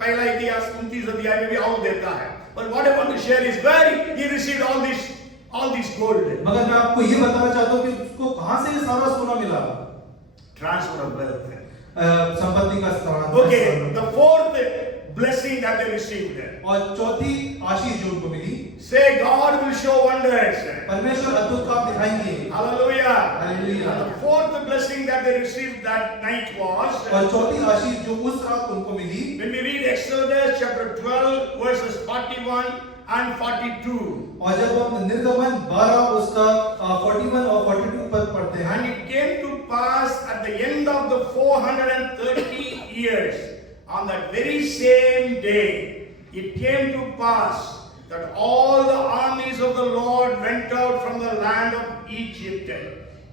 पहला इतिहास 29 अध्याय में भी और देता है। But what I want to share is where he received all this gold. मगर मैं आपको ये बताना चाहता हूँ कि उसको कहाँ से ये सारा सोना मिला? Transfer of wealth. संपत्ति का स्थानांतरण। Okay, the fourth blessing that they received. और चौथी आशीष जो उनको मिली, Say God will show wonders. परमेश्वर अद्भुत काम दिखाएंगे। Hallelujah. Hallelujah. And the fourth blessing that they received that night was, और चौथी आशीष जो उस रात उनको मिली, when we read Exodus chapter 12 verses 41 and 42. और जब हम निर्गमन 12 उसका 41 और 42 पद पढ़ते हैं, And it came to pass at the end of the 430 years, on that very same day, it came to pass that all the armies of the Lord went out from the land of Egypt.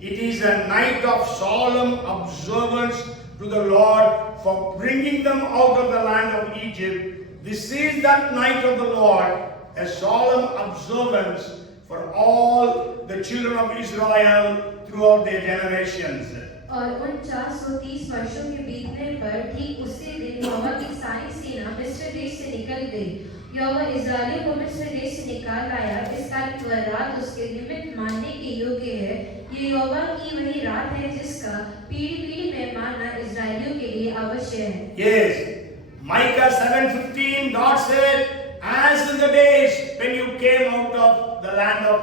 It is a night of solemn observance to the Lord for bringing them out of the land of Egypt. This is that night of the Lord, a solemn observance for all the children of Israel throughout their generations. और उन 430 वर्षों के बीतने पर ठीक उसी दिन यहोवा की सारी सेना मिस्र देश से निकल गई। यहोवा इस्राएलियों को मिस्र देश से निकाल लाया, इस कारण वह रात उसके निमित्त मानने के योग्य है। ये यहोवा की वही रात है जिसका पीढ़ी पीढ़ी में मानना इस्राएलियों के लिए अवश्य है। Yes, Micah 7:15, God said, as in the days when you came out of the land of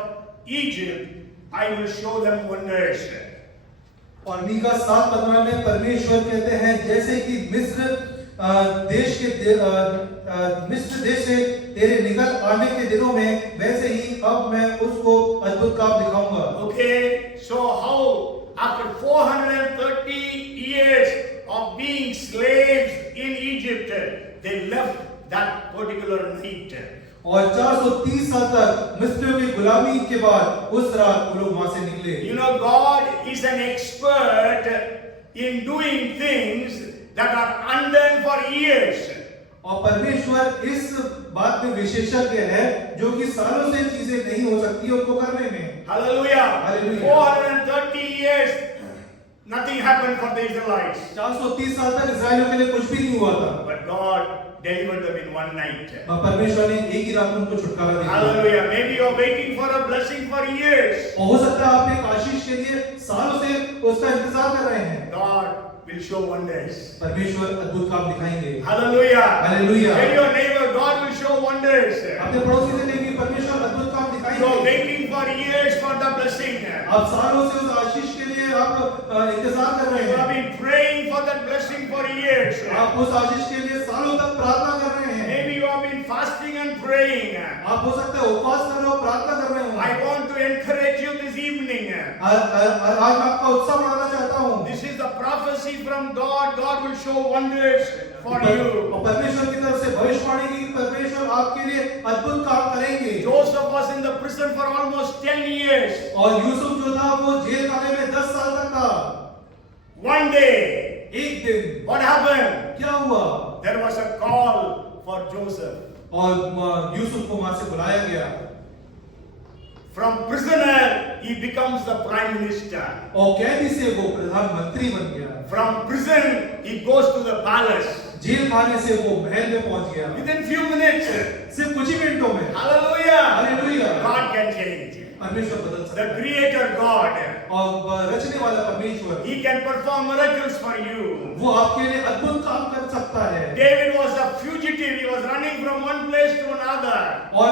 Egypt, I will show them wonders. और मीका 7:15 में परमेश्वर कहते हैं जैसे कि मिस्र देश से तेरे निकल आने के दिनों में वैसे ही अब मैं उसको अद्भुत काम दिखाऊंगा। Okay, so how after 430 years of being slaves in Egypt, they left that particular night. और 430 साल तक मिस्र की गुलामी के बाद उस रात वो लोग वहां से निकले। You know, God is an expert in doing things that are undone for years. और परमेश्वर इस बात में विशेषज्ञ है जो कि सालों से चीजें नहीं हो सकती उनको करने में। Hallelujah. Hallelujah. 430 years, nothing happened for the Israelites. 430 साल तक इस्राएलियों के लिए कुछ भी नहीं हुआ था। But God delivered them in one night. और परमेश्वर ने एक ही रात में उनको छुटकारा दिया। Hallelujah. Maybe you are waiting for a blessing for years. और हो सकता है आप एक आशीष के लिए सालों से उसका इंतजार कर रहे हैं। God will show wonders. परमेश्वर अद्भुत काम दिखाएंगे। Hallelujah. Hallelujah. Tell your neighbor, God will show wonders. अपने पड़ोसी से कहेंगे परमेश्वर अद्भुत काम You are दिखाएंगे। waiting for years for the blessing. आप सालों से उस आशीष के लिए आप इंतजार कर रहे You have हैं। been praying for that blessing for years. आप उस आशीष के लिए सालों तक प्रार्थना कर रहे हैं। Maybe you have been fasting and praying. आप हो सकता है उपवास कर रहे हो, प्रार्थना कर रहे हो। I want to encourage you this evening. आज मैं आपका उत्साह बढ़ाना चाहता हूँ। This is the prophecy from God. God will show wonders for you. और परमेश्वर की तरफ से भविष्यवाणी की परमेश्वर आपके लिए अद्भुत काम करेंगे। Joseph was in the prison for almost 10 years. और यूसुफ जो था वो जेल खाने में 10 साल तक था। One day, एक दिन what happened? क्या हुआ? There was a call for Joseph. और यूसुफ को वहां से बुलाया गया। From prisoner, he becomes the prime minister. और कैदी से वो प्रधानमंत्री बन गया। From prison, he goes to the palace. जेल खाने से वो महल में पहुंच गया। Within few minutes. सिर्फ कुछ ही मिनटों में। Hallelujah. Hallelujah. God can change. परमेश्वर बदल सकता The है। creator God, और रचने वाला परमेश्वर he can perform miracles for you. वो आपके लिए अद्भुत काम कर सकता है। David was a fugitive. He was running from one place to another. और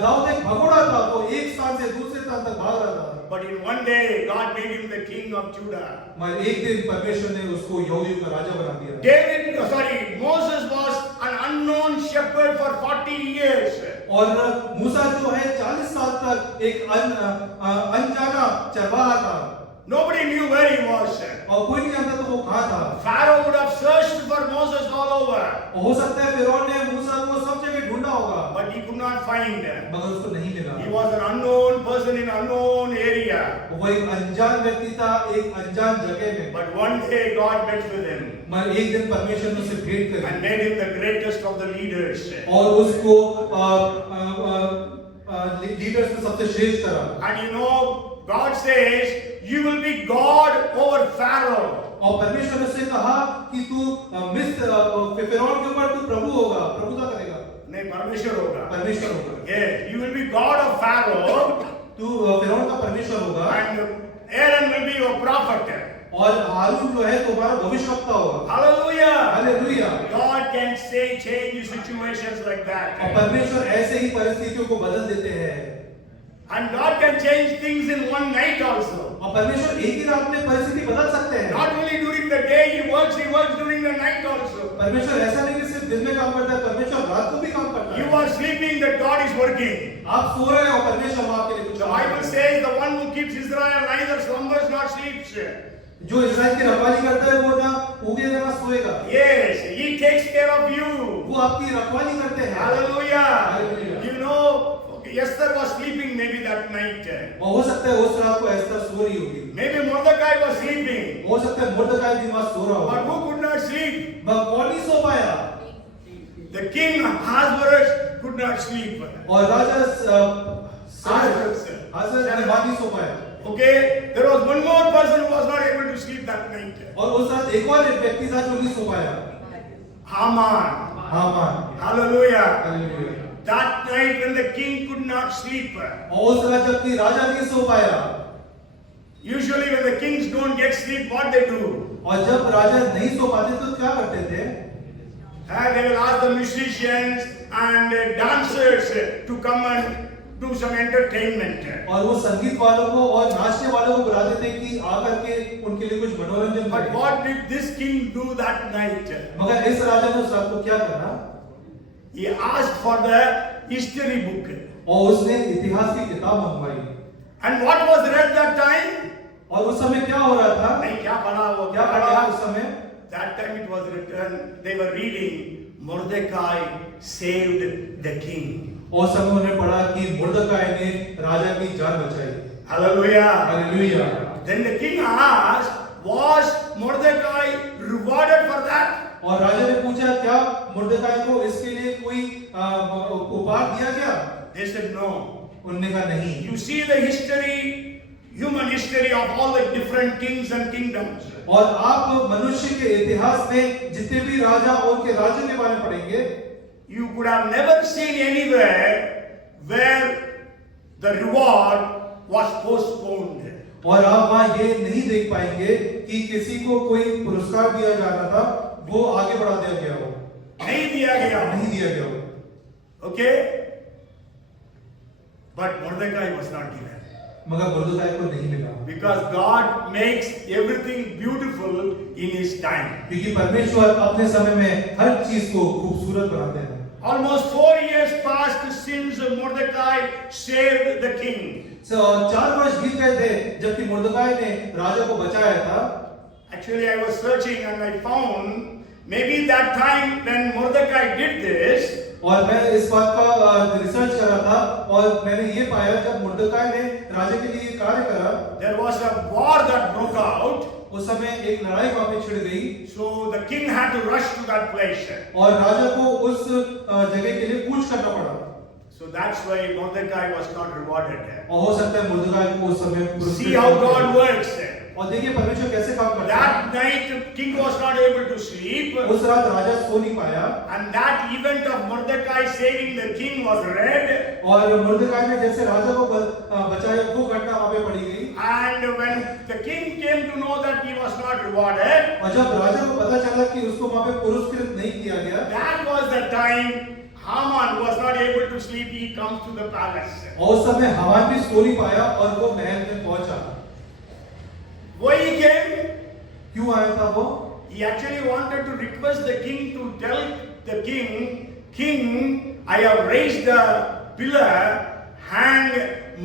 दाऊद एक भगोड़ा था, वो एक स्थान से दूसरे स्थान तक भाग रहा था। But in one day, God made him the king of Judah. मगर एक दिन परमेश्वर ने उसको यहूदियों का राजा बना दिया। Moses was an unknown shepherd for 40 years. और मूसा जो है 40 साल तक एक अनजाना चरवाहा था। Nobody knew where he was. और कोई नहीं जानता तो वो कहाँ था। Pharaoh would have searched for Moses all over, और हो सकता है फिरौन ने मूसा को सब जगह ढूंढा होगा, but he could not find. मगर उसको नहीं मिला। He was an unknown person in unknown area. वो एक अनजान व्यक्ति था एक अनजान जगह में। But one day God met with him मगर एक दिन परमेश्वर ने उससे भेंट and करी made him the greatest of the leaders. और उसको लीडर्स में सबसे श्रेष्ठ करा। And you know, God says, you will be God over Pharaoh. और परमेश्वर ने उससे कहा कि तू मिस्र फिरौन के ऊपर तू प्रभु होगा, प्रभुता करेगा। नहीं, परमेश्वर होगा। परमेश्वर होगा। Yes, you will be God of Pharaoh. तू फिरौन का परमेश्वर होगा। And Aaron will be your prophet. और हारून जो है तुम्हारा भविष्यवक्ता होगा। Hallelujah. Hallelujah. God can say change situations like that. और परमेश्वर ऐसे ही परिस्थितियों को बदल देते हैं। And God can change things in one night also. और परमेश्वर एक ही रात में परिस्थिति बदल सकते हैं। Not only during the day he works during the night also. परमेश्वर ऐसा नहीं कि सिर्फ दिन में काम करता है, परमेश्वर रात को भी काम करता You है। are sleeping, that God is working. आप सो रहे हो, परमेश्वर आपके लिए कुछ The काम कर रहा Bible है। says the one who keeps Israel neither slumbers nor sleeps. जो इस्राएल की रखवाली करता है वो ना उगेगा ना सोएगा। Yes, he takes care of you. वो आपकी रखवाली करते हैं। Hallelujah. Hallelujah. You know, Esther was sleeping maybe that night. और हो सकता है उस रात को एस्तर सो रही होगी। Maybe Mordecai was sleeping. हो सकता है मुर्दकाई भी वहां सो रहा But होगा। who could not sleep? मगर कौन नहीं सो पाया? The king Ahasuerus could not sleep. और राजा Ahasuerus. हाजर नहीं सो पाया। Okay, there was one more person who was not able to sleep that night. और उस रात एक और व्यक्ति था जो नहीं सो पाया। Haman. Haman. Hallelujah. Hallelujah. That night when the king could not sleep. और उस रात जबकि राजा नहीं सो पाया। Usually when the kings don't get sleep, what they do? और जब राजा नहीं सो पाते तो क्या करते थे? They will ask the musicians and dancers to come and do some entertainment. और वो संगीत वालों को और नाचने वालों को बुलाते थे कि आकर के उनके लिए कुछ मनोरंजन But करें। what did this king do that night? मगर इस राजा ने उस रात को क्या करा? He asked for the history book. और उसने इतिहास की किताब मंगवाई। And what was read that time? और उस समय क्या हो रहा था? नहीं क्या पढ़ा वो क्या पढ़ा उस समय? That time it was written, they were reading, Mordecai saved the king. और समय उन्होंने पढ़ा कि मुर्दकाई ने राजा की जान बचाई। Hallelujah. Hallelujah. Then the king asked, was Mordecai rewarded for that? और राजा ने पूछा क्या मुर्दकाई को इसके लिए कोई उपहार दिया गया? They said no. उन्होंने कहा नहीं। You see the history, human history of all the different kings and kingdoms. और आप मनुष्य के इतिहास में जितने भी राजा और उनके राज्यों के बारे में पढ़ेंगे, You could have never seen anywhere where the reward was postponed. और आप वहां ये नहीं देख पाएंगे कि किसी को कोई पुरस्कार दिया जा रहा था वो आगे बढ़ा दिया गया हो, नहीं दिया गया। नहीं दिया गया हो। Okay? But Mordecai was not given. मगर मुर्दकाई को नहीं मिला Because God makes everything beautiful in His time. क्योंकि परमेश्वर अपने समय में हर चीज को खूबसूरत बनाते हैं। Almost 4 years passed since Mordecai saved the king. 4 वर्ष बीत गए थे जबकि मुर्दकाई ने राजा को बचाया था। Actually, I was searching and I found maybe that time when Mordecai did this, और मैं इस बात का रिसर्च कर रहा था और मैंने ये पाया जब मुर्दकाई ने राजा के लिए कार्य करा, there was a war that broke out. उस समय एक लड़ाई वहां पे छिड़ गई So the king had to rush to that place. और राजा को उस जगह के लिए कूच करना पड़ा। So that's why Mordecai was not rewarded. और हो सकता है मुर्दकाई को उस समय पुरस्कृत See how God works. और देखिए परमेश्वर कैसे काम करता है। That night, king was not able to sleep. उस रात राजा सो नहीं पाया And that event of Mordecai saving the king was read. और मुर्दकाई ने जैसे राजा को बचाया वो घटना वहां पे पड़ी गई। And when the king came to know that he was not rewarded, और जब राजा को पता चला कि उसको वहां पे पुरस्कृत नहीं किया गया, that was the time Haman was not able to sleep. He comes to the palace. और उस समय हामान भी सो नहीं पाया और वो महल में पहुंचा। Why he came? क्यों आया था वो? He actually wanted to request the king to tell the king, I have raised the pillar, hang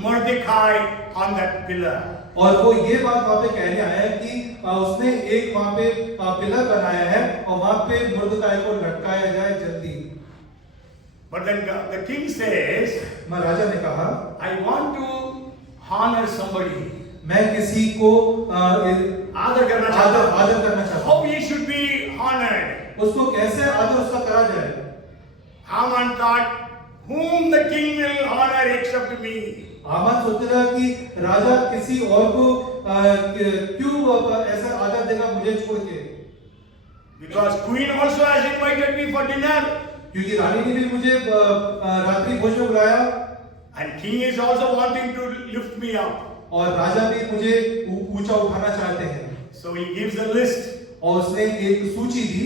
Mordecai on that pillar. और वो ये बात वहां पे कहने आया है कि उसने एक वहां पे पिलर बनाया है और वहां पे मुर्दकाई को लटकाया जाए जल्दी। But then the king says, राजा ने कहा I want to honor somebody. मैं किसी को आदर करना चाहता हूं। आदर करना चाहता How he should be honored? हूं। उसको कैसे आदर उसका करा जाए? Haman thought, whom the king will honor except me? Haman सोच रहा कि राजा किसी और को क्यों ऐसा आदर देगा मुझे छोड़ के? Because queen also has invited me for dinner. क्योंकि रानी ने भी मुझे रात्रि भोज में बुलाया And king is also wanting to lift me up. और राजा भी मुझे ऊंचा उठाना चाहते हैं। So he gives a list. और उसने एक सूची दी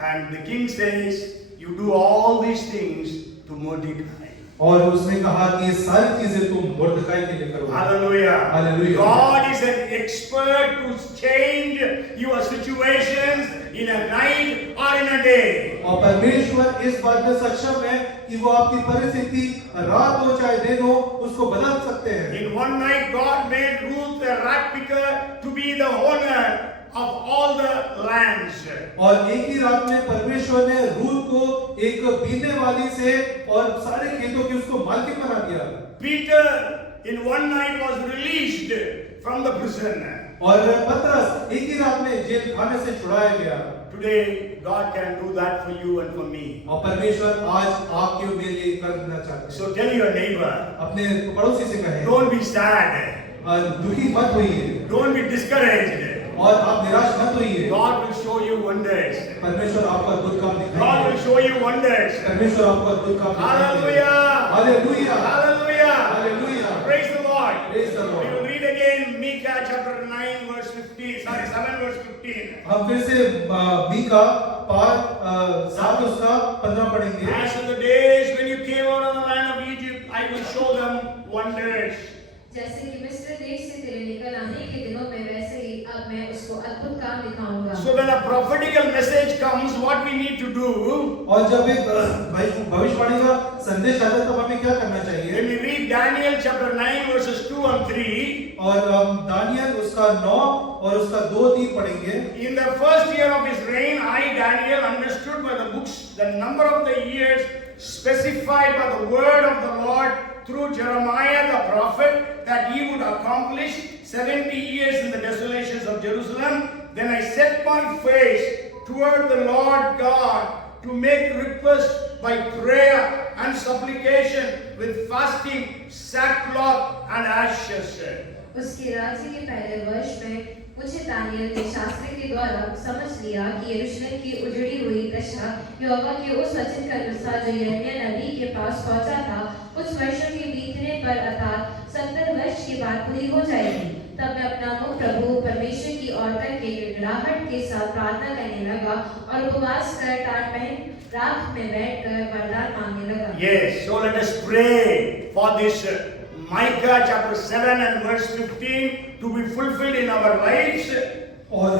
And the king says, you do all these things to Mordecai. और उसने कहा कि ये सारी चीजें तुम मुर्दकाई के लिए करो। Hallelujah. Hallelujah. God is an expert to change your situations in a night or in a day. और परमेश्वर इस बात में सक्षम है कि वो आपकी परिस्थिति रात हो चाहे दिन हो उसको बदल सकते हैं। In one night, God made Ruth a rat picker to be the owner of all the lands. और एक ही रात में परमेश्वर ने रूत को एक बीने वाली से और सारे खेतों की उसको मालकिन बना दिया। Peter in one night was released from the prison. और पतरस एक ही रात में जेल खाने से छुड़ाया गया। Today, God can do that for you and for me. और परमेश्वर आज आपके और मेरे लिए करना चाहते हैं। So tell your neighbor, अपने पड़ोसी से कहें, don't be sad, दुखी मत होइए don't be discouraged. और आप निराश मत होइए। God will show you wonders. परमेश्वर आपको अद्भुत काम God दिखाएगा। will show you wonders. परमेश्वर आपको अद्भुत काम दिखाएगा। Hallelujah. Hallelujah. Hallelujah. Hallelujah. Praise the Lord. Praise the Lord. We will read again Micah chapter 9 verse 15. Sorry, 7 verse 15. हम फिर से मीका 7 उसका 15 पढ़ेंगे। As in the days when you came out of the land of Egypt, I will show them wonders. जैसे कि मिस्र देश से तेरे निकल आने के दिनों में वैसे ही अब मैं उसको अद्भुत काम दिखाऊंगा। So when a prophetical message comes, what we need to do? और जब एक भविष्यवाणी का संदेश आता है तब हमें क्या करना When चाहिए? we read Daniel chapter 9 verses 2 and 3, और दानियल उसका 9 और उसका 2-3 पढ़ेंगे। in the first year of his reign, I Daniel understood by the books the number of the years specified by the word of the Lord through Jeremiah the prophet, that he would accomplish 70 years in the desolations of Jerusalem. Then I set my face toward the Lord God to make request by prayer and supplication with fasting, sackcloth and ashes. उसके राज्य के पहले वर्ष में मुझे Daniel ने शास्त्री के द्वारा समझ लिया कि यरूशलेम की उजड़ी हुई दशा यहोवा के उस वचन के अनुसार जो यिर्मयाह नबी के पास पहुंचा था कुछ वर्षों के बीतने पर अर्थात 70 वर्ष के बाद पूरी हो जाएगी। तब मैं अपना मुख प्रभु परमेश्वर की ओर करके गिड़गिड़ाहट के साथ प्रार्थना करने लगा और उपवास कर टाट पहन राख में बैठकर वरदान मांगने लगा। Yes, so let us pray for this Micah chapter 7 and verse 15 to be fulfilled in our lives. और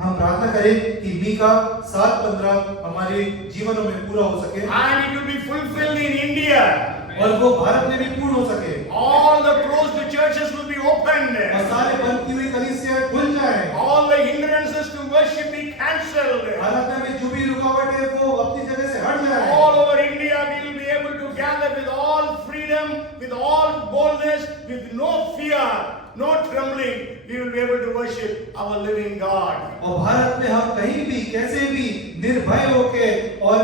हम प्रार्थना करें कि मीका 7:15 हमारे जीवनों में पूरा हो सके And it will be fulfilled in India. और वो भारत में भी पूर्ण हो सके All the closed churches will be opened. और सारे बंद की हुई कलीसियां खुल जाएं। All the hindrances to worship be cancelled. आराधना में जो भी रुकावट है वो अपनी जगह से हट जाए। All over India we will be able to gather with all freedom, with all boldness, with no fear, no trembling. We will be able to worship our living God. और भारत में हम कहीं भी कैसे भी निर्भय होके और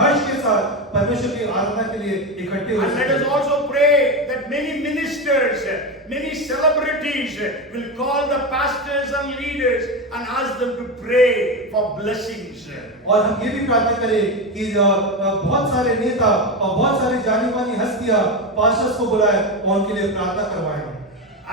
हर्ष के साथ परमेश्वर की आराधना के लिए इकट्ठे हो And let us सके। also pray that many ministers, many celebrities will call the pastors and leaders and ask them to pray for blessings. और हम ये भी प्रार्थना करें कि बहुत सारे नेता और बहुत सारे जानी मानी हस्तियां पास्टर्स को बुलाएं और उनके लिए प्रार्थना करवाएं।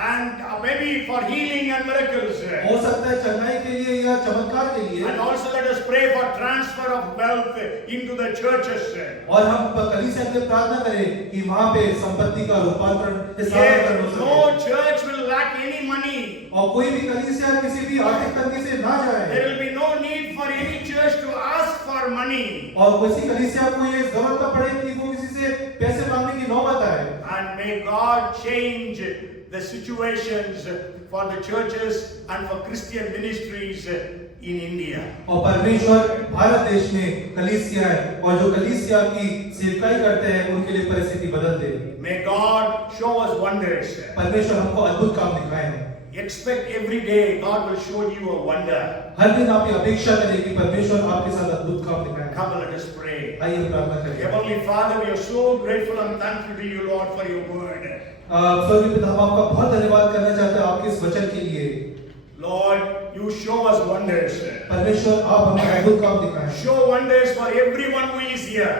And maybe for healing and miracles. हो सकता है चंगाई के लिए या चमत्कार के लिए। And also let us pray for transfer of wealth into the churches. और हम कलीसिया के लिए प्रार्थना करें कि वहाँ पे संपत्ति का रूपांतरण स्थानांतरण हो Yes, सके। no church will lack any money. और कोई भी कलीसिया किसी भी आर्थिक तंगी से ना जाए। There will be no need for any church to ask for money. और किसी कलीसिया को ये जरूरत न पड़े कि वो किसी से पैसे मांगने की नौबत आए। And may God change the situations for the churches and for Christian ministries in India. और परमेश्वर भारत देश में कलीसिया है और जो कलीसिया की सेवकाई करते हैं उनके लिए परिस्थिति बदल दे। May God show us wonders. परमेश्वर हमको अद्भुत काम दिखाए। Expect every day God will show you a wonder. हर दिन आप ये अपेक्षा करें कि परमेश्वर आपके साथ अद्भुत काम दिखाए। Come and let us pray. आइए प्रार्थना करें। Heavenly Father, we are so grateful and thankful to you, Lord, for your word. स्वर्गीय पिता हम आपका बहुत धन्यवाद करना चाहते हैं आपके इस वचन के लिए। Lord, you show us wonders. परमेश्वर आप हमें अद्भुत काम दिखाएं। Show wonders for everyone who is here.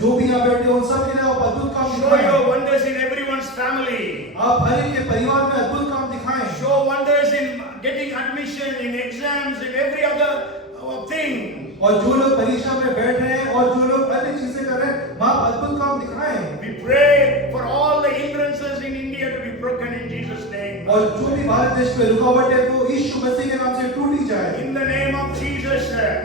जो भी यहाँ बैठे हैं उन सब के लिए आप अद्भुत काम Show your दिखाएं। wonders in everyone's family. आप हर एक के परिवार में अद्भुत काम दिखाएं। Show wonders in getting admission, in exams, in every other thing. और जो लोग परीक्षा में बैठ रहे हैं और जो लोग अन्य चीजें कर रहे हैं, वहाँ अद्भुत काम देश में रुकावटें तो यीशु मसीह के नाम से टूटी जाए। In the name of Jesus,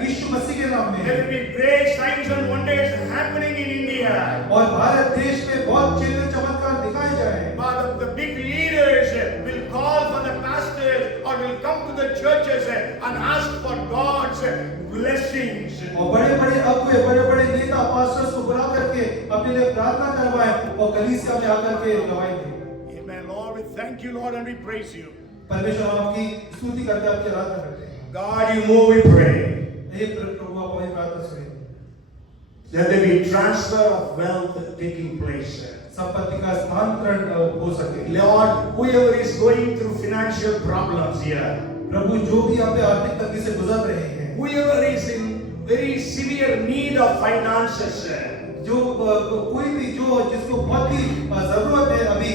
यीशु मसीह के नाम there में। will be great signs and wonders happening in India. और भारत देश में बहुत चिन्ह चमत्कार दिखाए जाए। But the big leaders will call for the pastors or will come to the churches and ask for God's blessings. और बड़े-बड़े अगुवे, बड़े-बड़े नेता पास्टर्स को बुला करके अपने लिए प्रार्थना करवाएं और कलीसिया में आकर के गवाही दें। Amen. Lord, we thank you, Lord, and we praise you. परमेश्वर हम आपकी स्तुति करते हैं, आपकी आराधना करते हैं। God, you move, we pray. हे प्रभु आप हमारी प्रार्थना सुनिए। Let there be transfer of wealth taking place. संपत्ति का स्थानांतरण हो सके। Lord, whoever is going through financial problems here, प्रभु जो भी आप पे आर्थिक तंगी से गुजर रहे हैं, whoever is in very severe need of finances, जो कोई भी जो जिसको बहुत ही जरूरत है अभी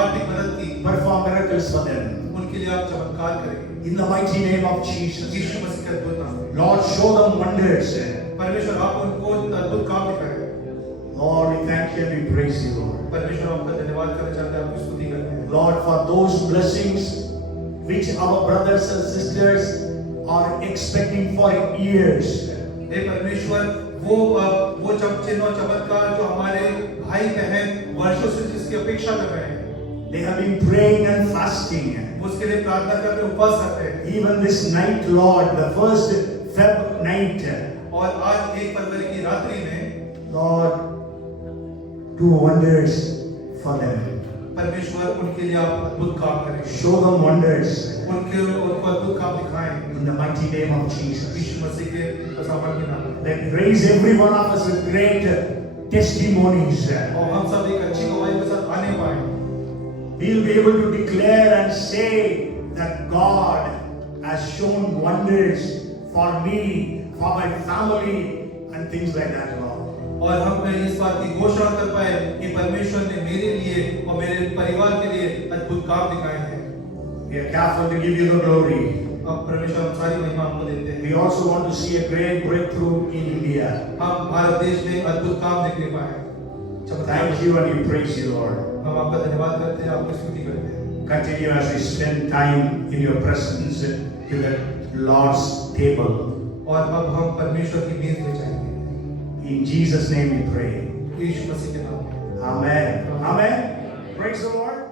आर्थिक मदद की, perform miracles for them. उनके लिए आप चमत्कार करें। In the mighty name of Jesus. यीशु मसीह के अद्भुत नाम में। Lord, show them wonders. परमेश्वर आप उनको अद्भुत काम दिखाएं। Lord, we thank you and we praise you, Lord. परमेश्वर आपका धन्यवाद करना चाहते हैं, आपकी स्तुति करते हैं। Lord, for those blessings which our brothers and sisters are expecting for years. हे परमेश्वर वो चिन्ह और चमत्कार जो हमारे भाई बहन वर्षों से जिसकी अपेक्षा कर रहे हैं, They have been praying and fasting. वो उसके लिए प्रार्थना कर रहे हैं, उपवास कर रहे हैं। Even this night, Lord, the first Feb night, और आज 1 फरवरी की रात्रि में Lord, do wonders for them. परमेश्वर उनके लिए आप अद्भुत काम करें, Show them wonders उनको अद्भुत काम दिखाएं in the mighty name of Jesus. यीशु मसीह के सामर्थ्य के नाम में। That raise every one of us with great testimonies. और हम सब एक अच्छी गवाही के साथ आने पाए, We'll be able to declare and say that God has shown wonders for me, for my family, and things like that, Lord. और हम इस बात की घोषणा कर पाए कि परमेश्वर ने मेरे लिए और मेरे परिवार के लिए अद्भुत काम दिखाए हैं। We are careful to give you the glory. अब परमेश्वर हम सारी महिमा हमको देते हैं। We also want to see a great breakthrough in India. हम भारत देश में अद्भुत काम देखने पाए। Thank you and we praise you, Lord. हम आपका धन्यवाद करते हैं, आपकी स्तुति करते हैं। Continue as we spend time in your presence to the Lord's table. और अब हम परमेश्वर की मेज में जाएंगे। In Jesus' name we pray. यीशु मसीह के नाम में। Amen. Amen. Praise the Lord.